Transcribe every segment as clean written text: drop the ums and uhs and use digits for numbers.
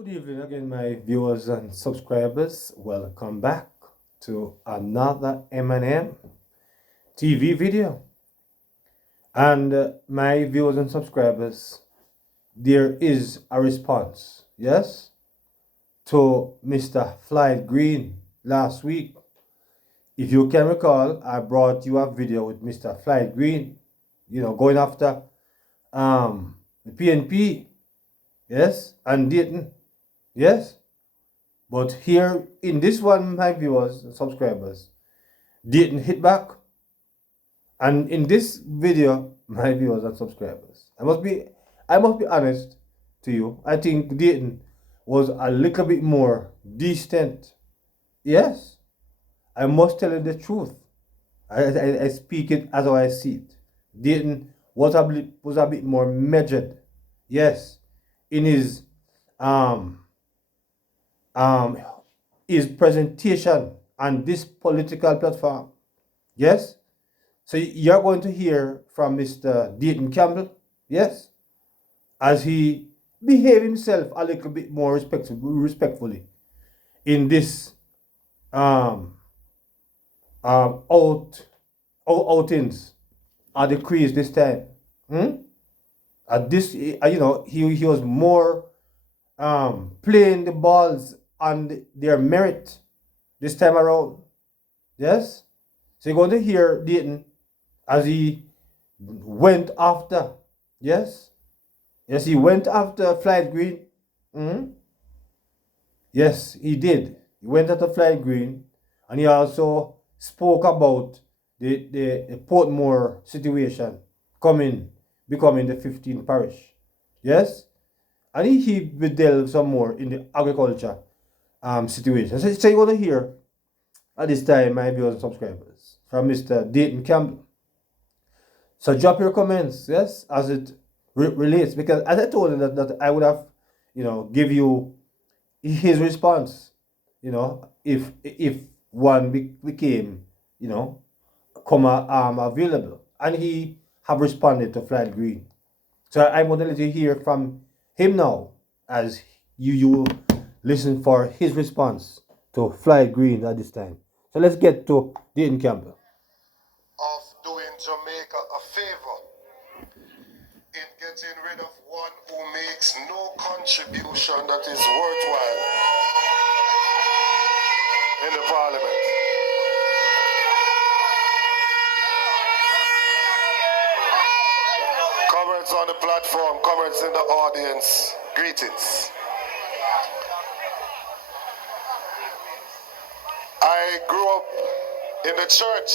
Good evening again, my viewers and subscribers. Welcome back to another M&M TV video. And my viewers and subscribers, there is a response, yes, to Mr. Floyd Green last week. If you can recall, I brought you a video with Mr. Floyd Green, going after the PNP, yes, and Dayton. Yes, but here in this one, my viewers and subscribers didn't hit back. And in this video, my viewers and subscribers, I must be honest to you. I think Dayton was a little bit more distant. Yes, I must tell you the truth. I speak it as I see it. Dayton was a bit more measured. Yes, in um, his presentation on this political platform. Yes? So you're going to hear from Mr. Dayton Campbell, yes, as he behave himself a little bit more respectfully in this outings at the crease this time. At this, he was more playing the balls on their merit this time around. Yes? So you're going to hear Dayton as he went after. Yes? Yes, he went after Floyd Green. Yes, he did. He went after Floyd Green, and he also spoke about the Portmore situation becoming the 15th parish. Yes? And he will delve some more in the agriculture situation. So you're going to hear at this time, my viewers and subscribers, from Mr. Dayton Campbell. So drop your comments, yes, as it relates, because as I told him that I would have, give you his response, if one became, available, and he have responded to Floyd Green. So I'm going to let you hear from him now, as you listen for his response to Floyd Green at this time. So let's get to Dayton Campbell. Of doing Jamaica a favor in getting rid of one who makes no contribution that is worthwhile in the parliament. Comrades on the platform, comrades in the audience, greetings. I grew up in the church,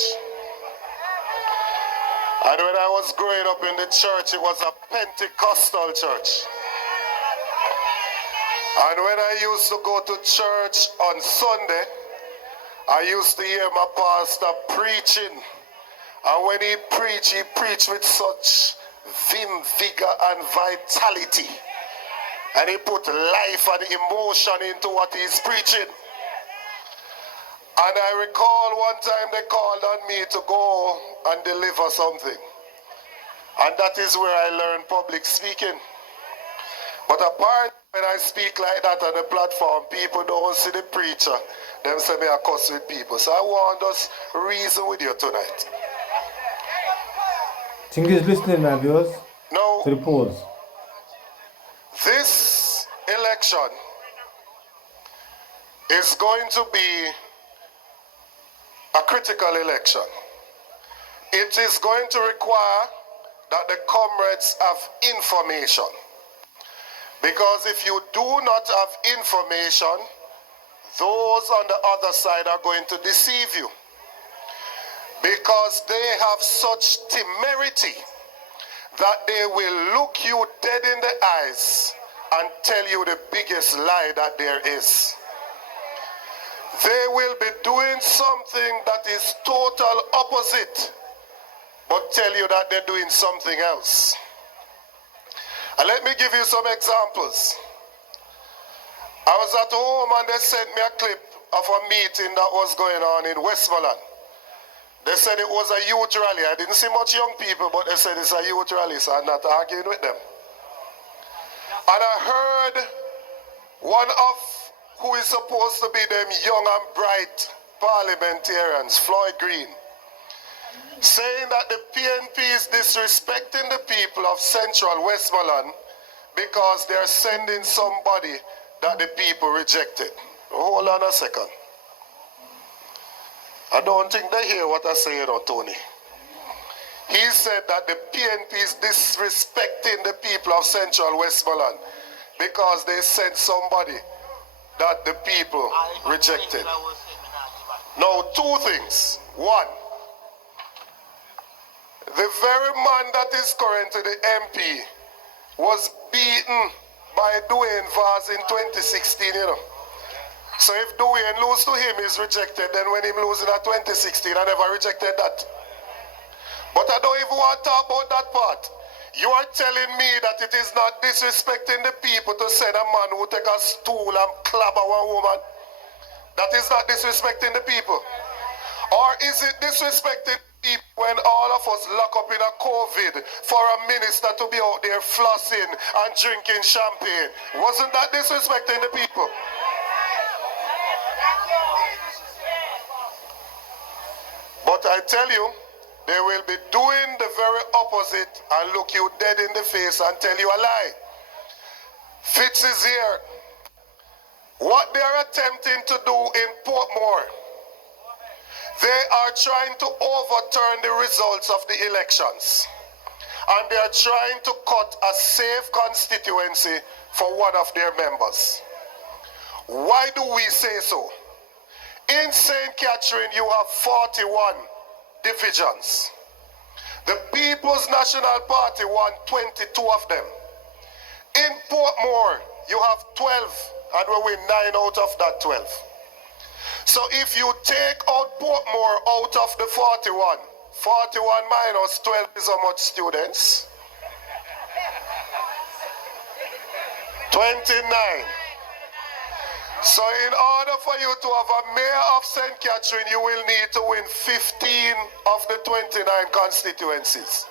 and when I was growing up in the church, it was a Pentecostal church. And when I used to go to church on Sunday, I used to hear my pastor preaching. And when he preached with such vim, vigor, and vitality. And he put life and emotion into what he's preaching. And I recall one time they called on me to go and deliver something. And that is where I learned public speaking. But apparently when I speak like that on the platform, people don't see the preacher. Them say me I cuss with people. So I want us reason with you tonight. Think he's listening, my viewers, now, to the polls. This election is going to be a critical election. It is going to require that the comrades have information. Because if you do not have information, those on the other side are going to deceive you. Because they have such temerity that they will look you dead in the eyes and tell you the biggest lie that there is. They will be doing something that is total opposite, but tell you that they're doing something else. And let me give you some examples. I was at home and they sent me a clip of a meeting that was going on in Westmoreland. They said it was a youth rally. I didn't see much young people, but they said it's a youth rally, so I'm not arguing with them. And I heard one of who is supposed to be them young and bright parliamentarians, Floyd Green, saying that the PNP is disrespecting the people of Central Westmoreland because they're sending somebody that the people rejected. Hold on a second. I don't think they hear what I say, you know, Tony. He said that the PNP is disrespecting the people of Central Westmoreland because they sent somebody that the people rejected. Now, two things. One, the very man that is currently the MP was beaten by Dwayne Vaz in 2016, you know. So if Dwayne lose to him is rejected, then when him losing at 2016, I never rejected that. But I don't even want to talk about that part. You are telling me that it is not disrespecting the people to send a man who take a stool and clap one woman? That is not disrespecting the people. Or is it disrespecting people when all of us lock up in a COVID for a minister to be out there flossing and drinking champagne? Wasn't that disrespecting the people? But I tell you, they will be doing the very opposite and look you dead in the face and tell you a lie. Fitz is here. What they are attempting to do in Portmore, they are trying to overturn the results of the elections. And they are trying to cut a safe constituency for one of their members. Why do we say so? In St. Catherine, you have 41 divisions. The People's National Party won 22 of them. In Portmore, you have 12, and we win 9 out of that 12. So if you take out Portmore out of the 41, 41 minus 12 is how much students? 29. So in order for you to have a mayor of St. Catherine, you will need to win 15 of the 29 constituencies.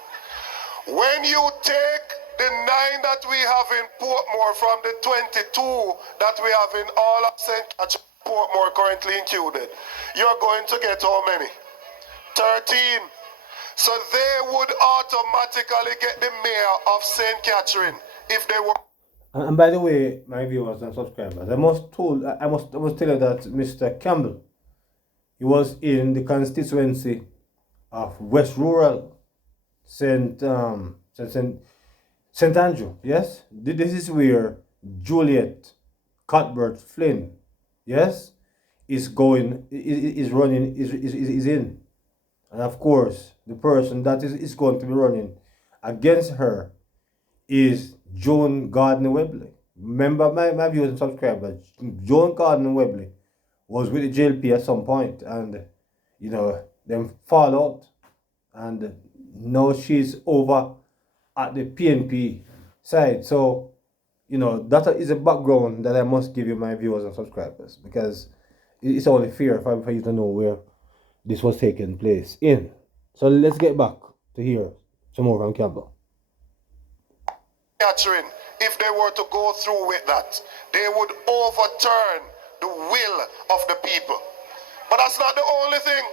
When you take the 9 that we have in Portmore from the 22 that we have in all of St. Catherine, Portmore currently included, you're going to get how many? 13. So they would automatically get the mayor of St. Catherine if they were. And by the way, my viewers and subscribers, I must tell you that Mr. Campbell, he was in the constituency of West Rural, St. Andrew. Yes, this is where Juliet Cuthbert Flynn, yes, is in, and of course the person that is going to be running against her is Joan Gardner-Webley. Remember, my viewers and subscribers, Joan Gardner-Webley was with the JLP at some point, and you know, them fall out, and now she's over at the PNP side. So, you know, that is a background that I must give you, my viewers and subscribers, because it's only fair for you to know where this was taking place in. So let's get back to hear some more from Campbell. Catherine, if they were to go through with that, they would overturn the will of the people. But that's not the only thing.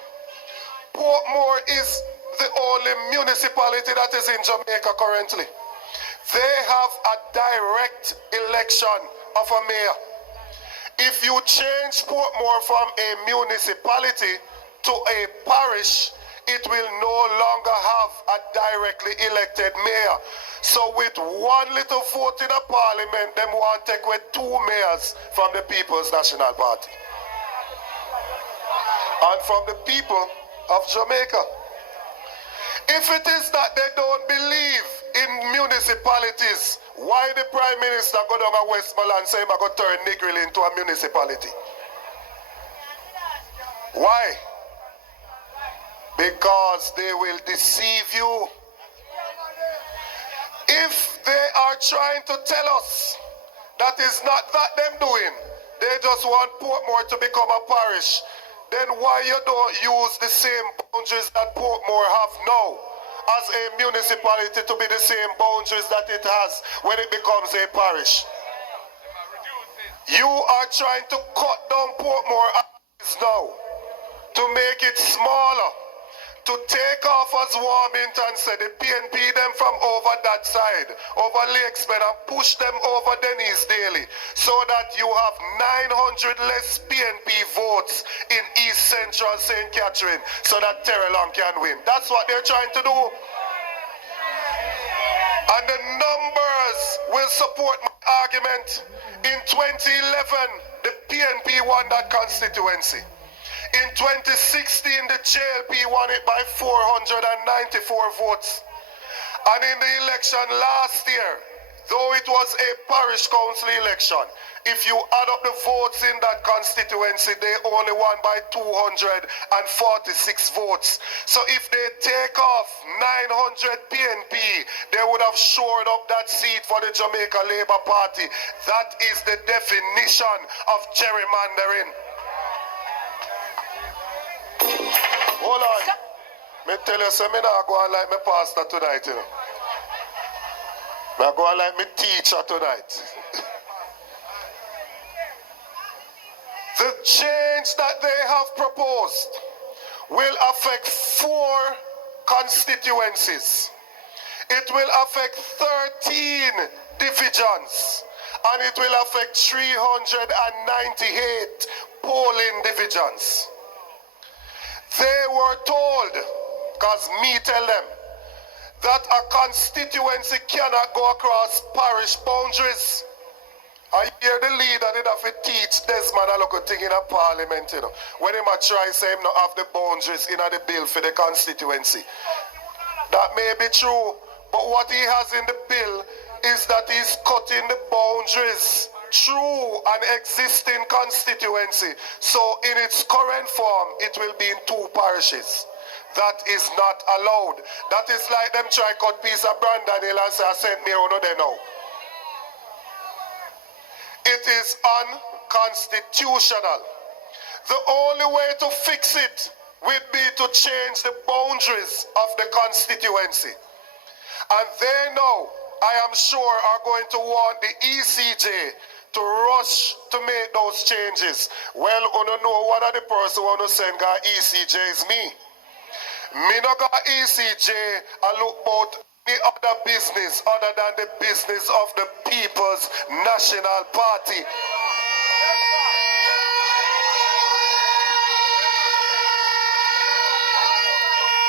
Portmore is the only municipality that is in Jamaica currently. They have a direct election of a mayor. If you change Portmore from a municipality to a parish, it will no longer have a directly elected mayor. So with one little vote in a parliament, them want to take away 2 mayors from the People's National Party. And from the people of Jamaica. If it is that they don't believe in municipalities, why the Prime Minister go down to Westmoreland and say I'm going to turn Negril into a municipality? Why? Because they will deceive you. If they are trying to tell us that is not that them doing, they just want Portmore to become a parish, then why you don't use the same boundaries that Portmore have now as a municipality to be the same boundaries that it has when it becomes a parish? You are trying to cut down Portmore now to make it smaller, to take off as Warmington said, the PNP them from over that side, over Lakesmen, and push them over Denise Daily, so that you have 900 less PNP votes in East Central St. Catherine, so that Terrelon can win. That's what they're trying to do. And the numbers will support my argument. In 2011, the PNP won that constituency. In 2016, the JLP won it by 494 votes. And in the election last year, though it was a parish council election, if you add up the votes in that constituency, they only won by 246 votes. So if they take off 900 PNP, they would have shored up that seat for the Jamaica Labour Party. That is the definition of gerrymandering. Hold on. Me tell you, so me not go on like my pastor tonight, you know. Me go on like my teacher tonight. The change that they have proposed will affect 4 constituencies. It will affect 13 divisions, and it will affect 398 polling divisions. They were told, because me tell them, that a constituency cannot go across parish boundaries. I hear the leader did have to teach Desmond a local thing in a parliament, you know. When him a try say him not have the boundaries in the bill for the constituency. That may be true, but what he has in the bill is that he's cutting the boundaries through an existing constituency. So in its current form, it will be in 2 parishes. That is not allowed. That is like them try cut piece of Brandon Hill and say I sent me on there now. It is unconstitutional. The only way to fix it would be to change the boundaries of the constituency. And they now, I am sure, are going to want the ECJ to rush to make those changes. Well, you know one of the person who send got ECJ is me. Me no got ECJ and look about any other business other than the business of the People's National Party.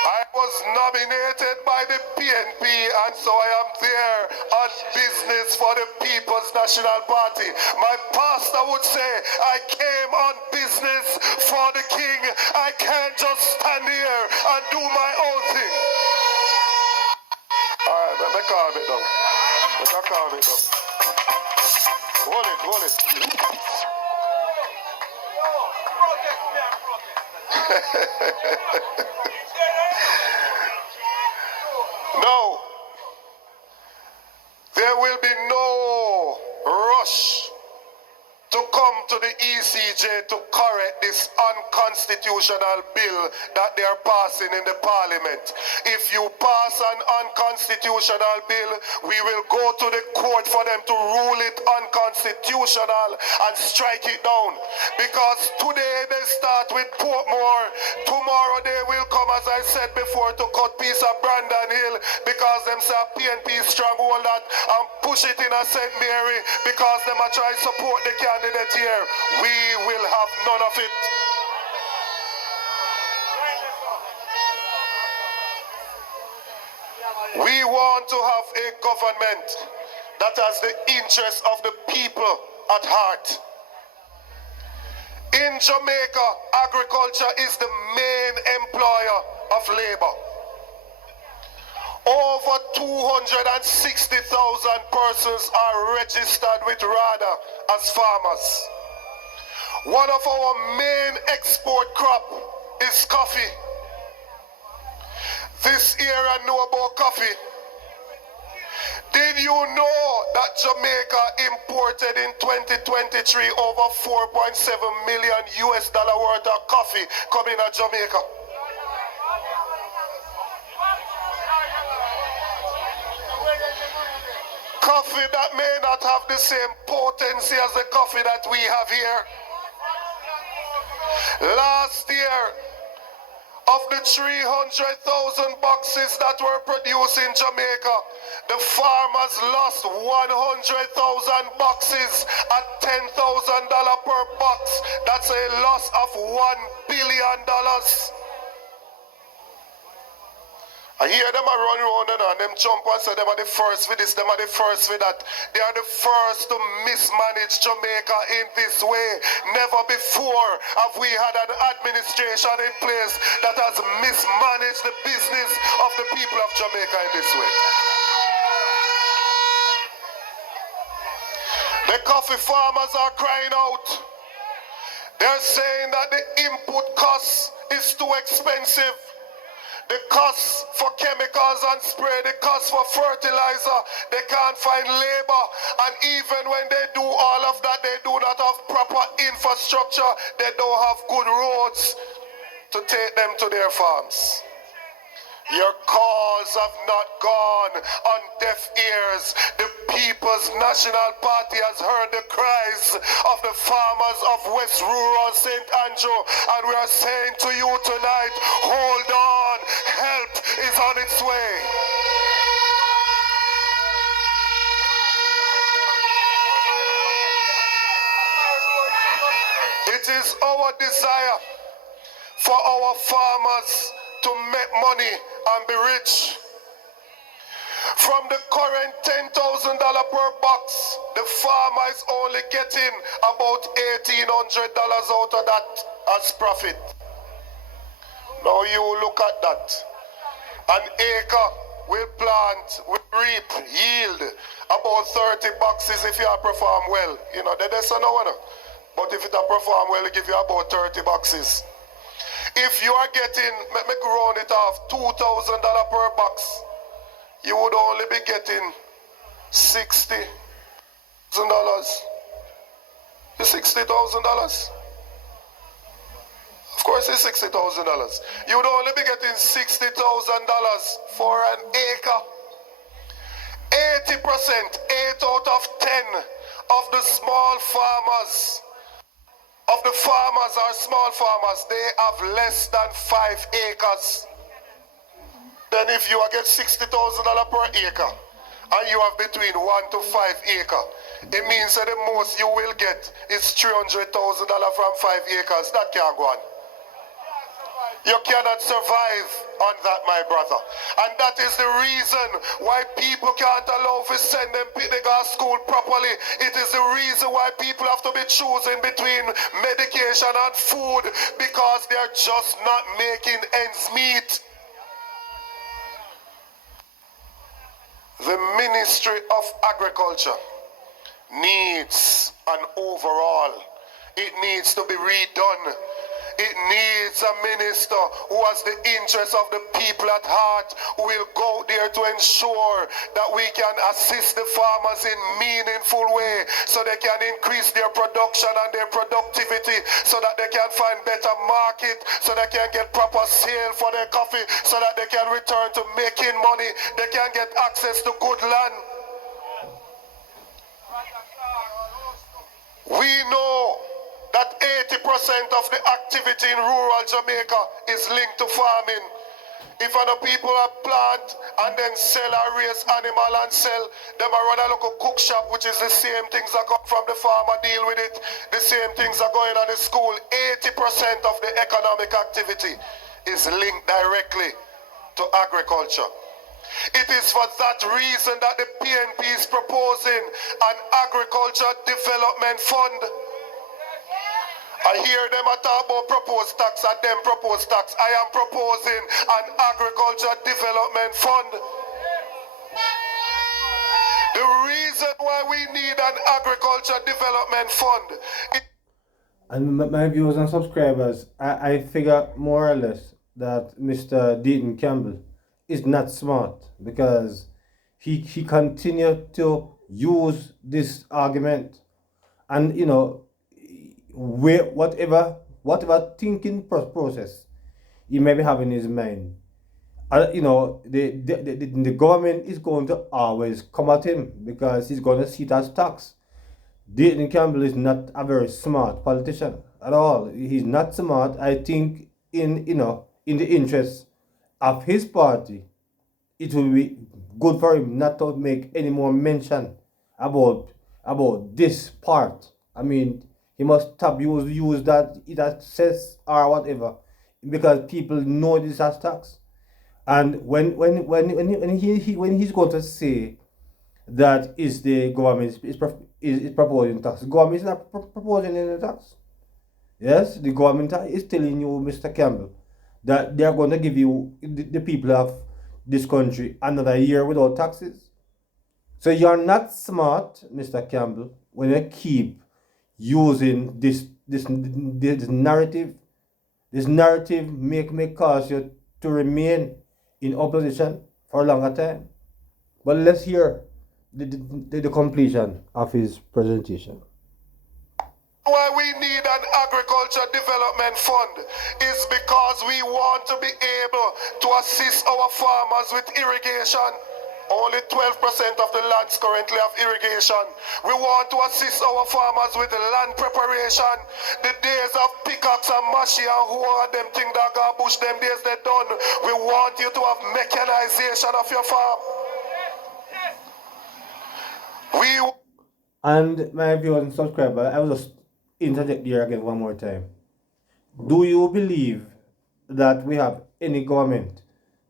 I was nominated by the PNP, and so I am there on business for the People's National Party. My pastor would say, I came on business for the king. I can't just stand here and do my own thing. All right, let me calm it down. Let me calm it down. Hold it, hold it. No, there will be no rush to come to the ECJ to correct this unconstitutional bill that they are passing in the parliament. If you pass an unconstitutional bill, we will go to the court for them to rule it unconstitutional and strike it down. Because today they start with Portmore, tomorrow they will come, as I said before, to cut piece of Brandon Hill because them say PNP stronghold that and push it in a St. Mary because them are trying to support the candidate here. We will have none of it. We want to have a government that has the interests of the people at heart. In Jamaica, agriculture is the main employer of labor. Over 260,000 persons are registered with RADA as farmers. One of our main export crop is coffee. This era know about coffee. Did you know that Jamaica imported in 2023 over 4.7 million US dollar worth of coffee coming out of Jamaica? coffee that may not have the same potency as the coffee that we have here. Last year, of the 300,000 boxes that were produced in Jamaica, the farmers lost 100,000 boxes at $10,000 per box. That's a loss of $1 billion. I hear them a run around and them jump and say them are the first for this, them are the first for that. They are the first to mismanage Jamaica in this way. Never before have we had an administration in place that has mismanaged the business of the people of Jamaica in this way. The coffee farmers are crying out. They're saying that the input cost is too expensive. The cost for chemicals and spray, the cost for fertilizer, they can't find labor. And even when they do all of that, they do not have proper infrastructure. They don't have good roads to take them to their farms. Your cause have not gone on deaf ears. The People's National Party has heard the cries of the farmers of West Rural St. Andrew, and we are saying to you tonight, hold on, help is on its way. It is our desire for our farmers to make money and be rich. From the current $10,000 per box, the farmer is only getting about $1,800 out of that as profit. Now you look at that. An acre will plant, will reap, yield about 30 boxes if you perform well. You know, that's another one. But if it perform well, it give you about 30 boxes. If you are getting, let me round it off, $2,000 per box, you would only be getting $60,000. The $60,000. Of course, it's $60,000. You would only be getting $60,000 for an acre. 80%, 8 out of 10 of the small farmers, of the farmers are small farmers, they have less than 5 acres. Then if you get $60,000 per acre and you have between 1 to 5 acres, it means that the most you will get is $300,000 from 5 acres. That can't go on. You cannot survive on that, my brother. And that is the reason why people can't allow to send them to school properly. It is the reason why people have to be choosing between medication and food, because they're just not making ends meet. The Ministry of Agriculture needs an overhaul. It needs to be redone. It needs a minister who has the interests of the people at heart, who will go there to ensure that we can assist the farmers in meaningful way, so they can increase their production and their productivity, so that they can find better market, so they can get proper sale for their coffee, so that they can return to making money, they can get access to good land. We know that 80% of the activity in rural Jamaica is linked to farming. If other people are plant and then sell or raise animal and sell, them are run a local cook shop, which is the same things that come from the farmer, deal with it. The same things are going on in school. 80% of the economic activity is linked directly to agriculture. It is for that reason that the PNP is proposing an agriculture development fund. I hear them talk about proposed tax and them proposed tax. I am proposing an agriculture development fund. The reason why we need an agriculture development fund. And my viewers and subscribers, I figure more or less that Mr. Dayton Campbell is not smart, because he continued to use this argument, and you know, whatever thinking process he may be having in his mind, the government is going to always come at him because he's going to see it as tax. Dayton Campbell is not a very smart politician at all. He's not smart. I think in the interest of his party, it will be good for him not to make any more mention about this part. I mean, he must stop use that it as says or whatever because people know this as tax. And when he's going to say that is the government is proposing tax, the government is not proposing any tax. Yes, the government is telling you, Mr. Campbell, that they are going to give you the people of this country another year without taxes. So you're not smart, Mr. Campbell, when you keep using this narrative. This narrative may cause you to remain in opposition for a longer time. But let's hear the completion of his presentation. Why we need an agriculture development fund is because we want to be able to assist our farmers with irrigation. Only 12% of the lands currently have irrigation. We want to assist our farmers with land preparation. The days of pickaxe and mashi and who are them thing that got bush, them days they done. We want you to have mechanization of your farm. And my viewers and subscribers, I will just interject here again one more time. Do you believe that we have any government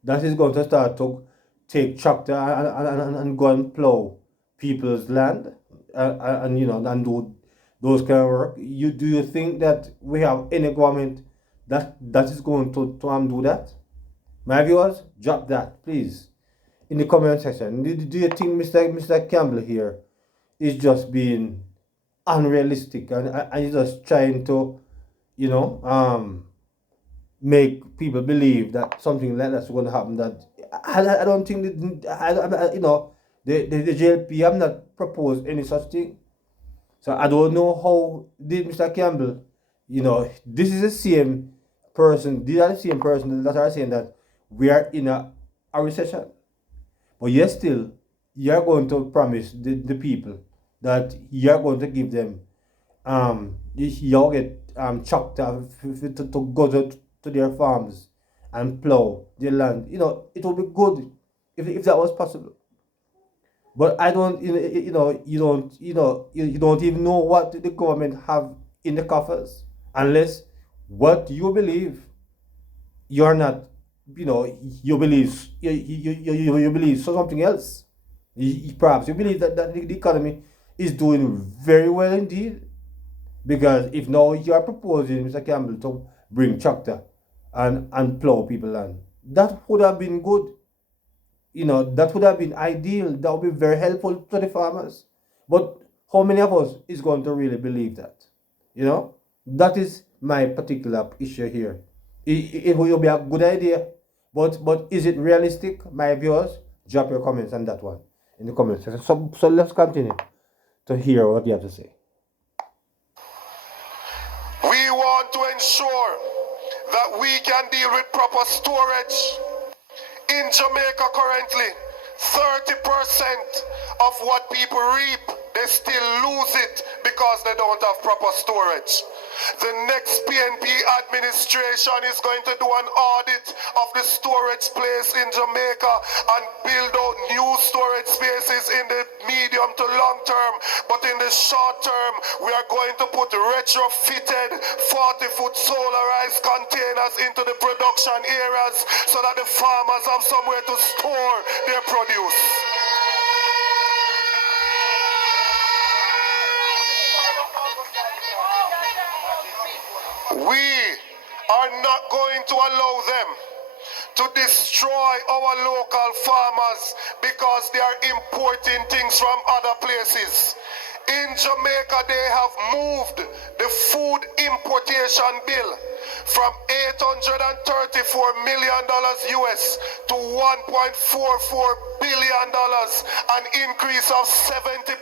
that is going to start to take tractor and go and plow people's land and do those kind of work? Do you think that we have any government that is going to do that? My viewers, drop that please in the comment section. Do you think Mr. Campbell here is just being unrealistic and he's just trying to make people believe that something like that's going to happen? That I don't think that the JLP have not proposed any such thing. So I don't know how did Mr. Campbell, this is the same person. These are the same person that are saying that we are in a recession. But yet still, you are going to promise the people that you are going to give them you'll get tractor to go to their farms and plow their land. It would be good if that was possible. But I don't, you don't even know what the government have in the coffers unless what you believe. You're not, you believe you believe something else. Perhaps you believe that the economy is doing very well indeed. Because if now you are proposing, Mr. Campbell, to bring tractor and plow people land, that would have been good. That would have been ideal. That would be very helpful to the farmers. But how many of us is going to really believe that? That is my particular issue here. It will be a good idea, but is it realistic? My viewers, drop your comments on that one in the comment section. So let's continue to hear what you have to say. We want to ensure that we can deal with proper storage. In Jamaica currently, 30% of what people reap, they still lose it because they don't have proper storage. The next PNP administration is going to do an audit of the storage place in Jamaica and build out new storage spaces in the medium to long term. But in the short term, we are going to put retrofitted 40-foot solarized containers into the production areas so that the farmers have somewhere to store their produce. We are not going to allow them to destroy our local farmers because they are importing things from other places. In Jamaica, they have moved the food importation bill from $834 million US to $1.44 billion, an increase of 70%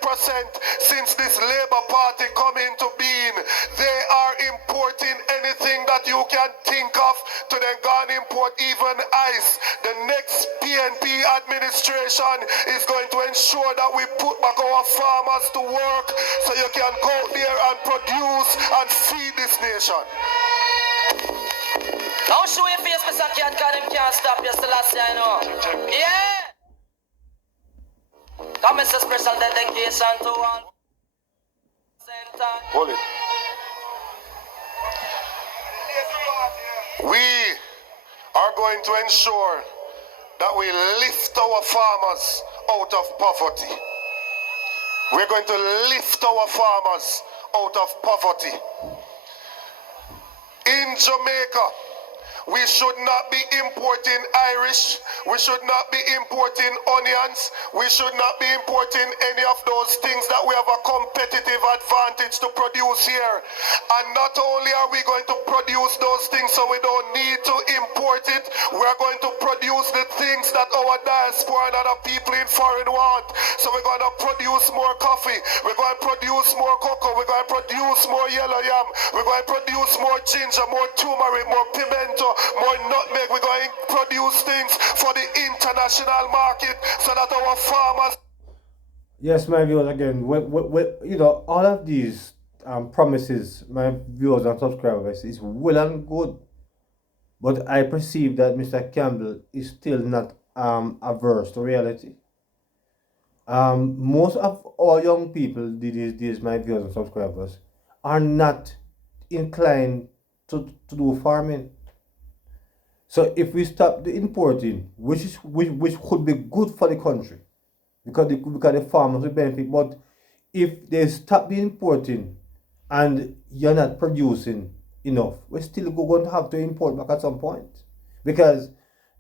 since this Labour Party come into being. They are importing anything that you can think of to then go and import even ice. The next PNP administration is going to ensure that we put back our farmers to work so you can go there and produce and feed this nation. Don't show your face, Mr. Cat, because him can't stop you still last year, you know. Yeah! Come, Mr. Special Dedication to one center. Hold it. We are going to ensure that we lift our farmers out of poverty. We're going to lift our farmers out of poverty. In Jamaica, we should not be importing Irish. We should not be importing onions. We should not be importing any of those things that we have a competitive advantage to produce here. And not only are we going to produce those things so we don't need to import it, we're going to produce the things that our diaspora and other people in foreign want. So we're going to produce more coffee. We're going to produce more cocoa. We're going to produce more yellow yam. We're going to produce more ginger, more turmeric, more pimento, more nutmeg. We're going to produce things for the international market so that our farmers... Yes, my viewers, again, you know, all of these promises, my viewers and subscribers, is well and good. But I perceive that Mr. Campbell is still not averse to reality. Most of our young people these days, my viewers and subscribers, are not inclined to do farming. So if we stop the importing, which could be good for the country, because the farmers will benefit, but if they stop the importing and you're not producing enough, we're still going to have to import back at some point, because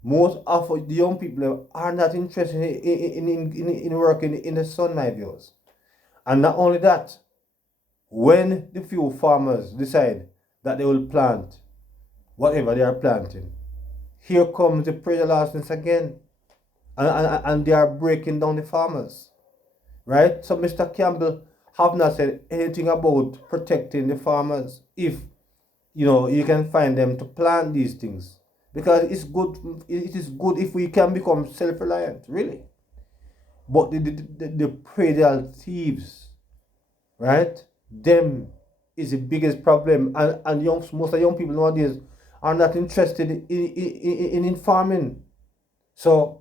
most of the young people are not interested in working in the sun, my viewers. And not only that, when the few farmers decide that they will plant whatever they are planting, here comes the pressure license again, and they are breaking down the farmers, right? So Mr. Campbell have not said anything about protecting the farmers if, you know, you can find them to plant these things, because it's good. It is good if we can become self-reliant, really. But the predial thieves, right? Them is the biggest problem, and most of the young people nowadays are not interested in farming. So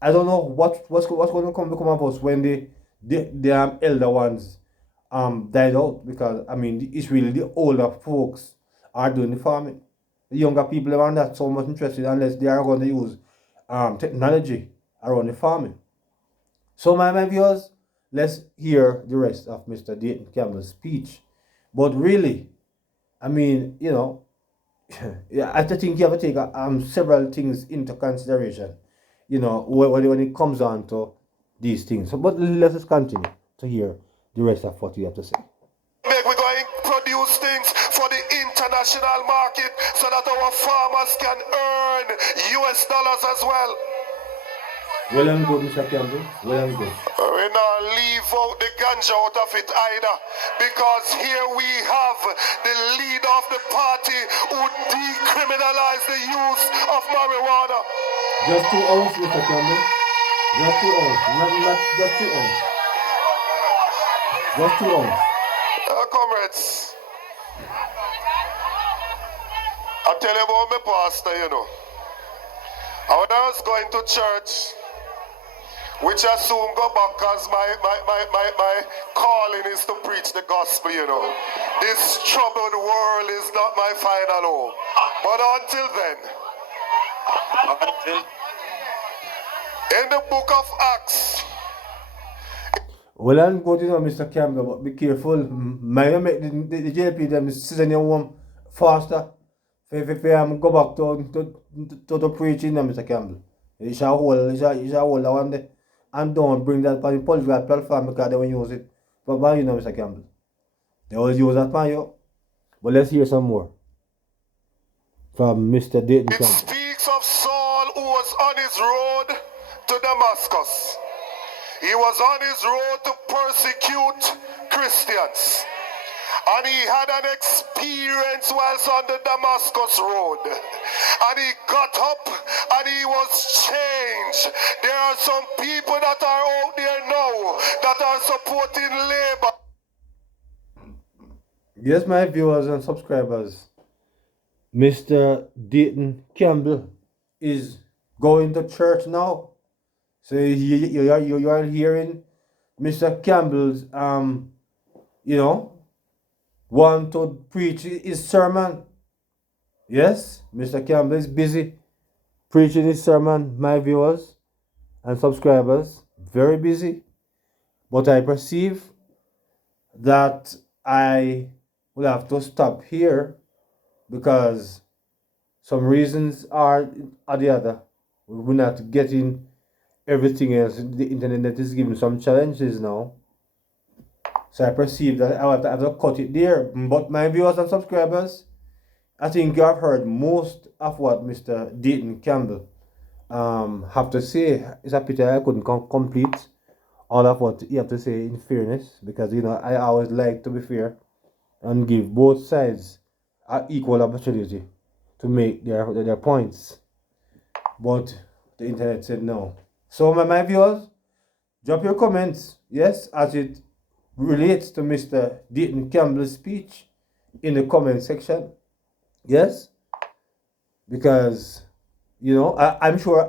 I don't know what's going to become of us when the elder ones died out, because I mean it's really the older folks are doing the farming. The younger people are not so much interested unless they are going to use technology around the farming. So my viewers, let's hear the rest of Mr. Dayton Campbell's speech. But really, I mean, you know, yeah, I think you have to take several things into consideration, you know, when it comes on to these things. So, but let us continue to hear the rest of what you have to say. We're going to produce things for the international market so that our farmers can earn US dollars as well. Well and good, Mr. Campbell. Well and good. We now leave out the ganja out of it either, because here we have the leader of the party who decriminalized the use of marijuana. Just 2 ounces, Mr. Campbell. Just 2 ounces. Not just 2 ounces. Just 2 ounces. Comrades, I tell you about my pastor, you know. When I was going to church, which I soon go back because my calling is to preach the gospel, you know. This troubled world is not my final home. But until then, in the book of Acts. Well and good, you know, Mr. Campbell, but be careful. May make the JP them season your home faster. If go back to preaching, Mr. Campbell. You shall hold one day. And don't bring that on the political platform, because they will use it. But why, you know, Mr. Campbell? They will use that for you. But let's hear some more from Mr. Dayton Campbell. It speaks of Saul, who was on his road to Damascus. He was on his road to persecute Christians. And he had an experience whilst on the Damascus road. And he got up and he was changed. There are some people that are out there now that are supporting labor. Yes, my viewers and subscribers, Mr. Dayton Campbell is going to church now. So you are hearing Mr. Campbell's want to preach his sermon. Yes, Mr. Campbell is busy preaching his sermon, my viewers and subscribers. Very busy. But I perceive that I will have to stop here because some reasons are the other. We're not getting everything else. The internet is giving some challenges now. So I perceive that I have to cut it there. But my viewers and subscribers, I think you have heard most of what Mr. Dayton Campbell have to say. It's a pity I couldn't complete all of what he have to say in fairness, because I always like to be fair and give both sides an equal opportunity to make their points. But the internet said no. So my viewers, drop your comments, yes, as it relates to Mr. Dayton Campbell's speech in the comment section. Yes, because I'm sure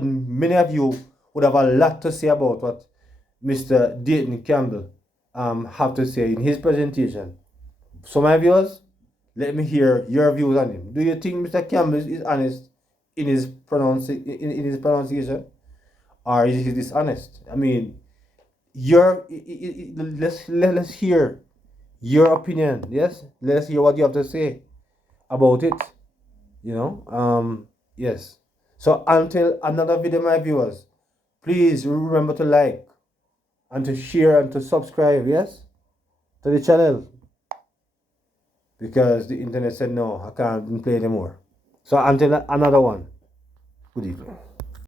many of you would have a lot to say about what Mr. Dayton Campbell have to say in his presentation. So my viewers, let me hear your views on him. Do you think Mr. Campbell is honest in his pronunciation, or is he dishonest? I mean, let's hear your opinion. Yes, let's hear what you have to say about it. Yes. So until another video, my viewers, please remember to like and to share and to subscribe, yes, to the channel, because the internet said no, I can't play anymore. So until another one, good evening.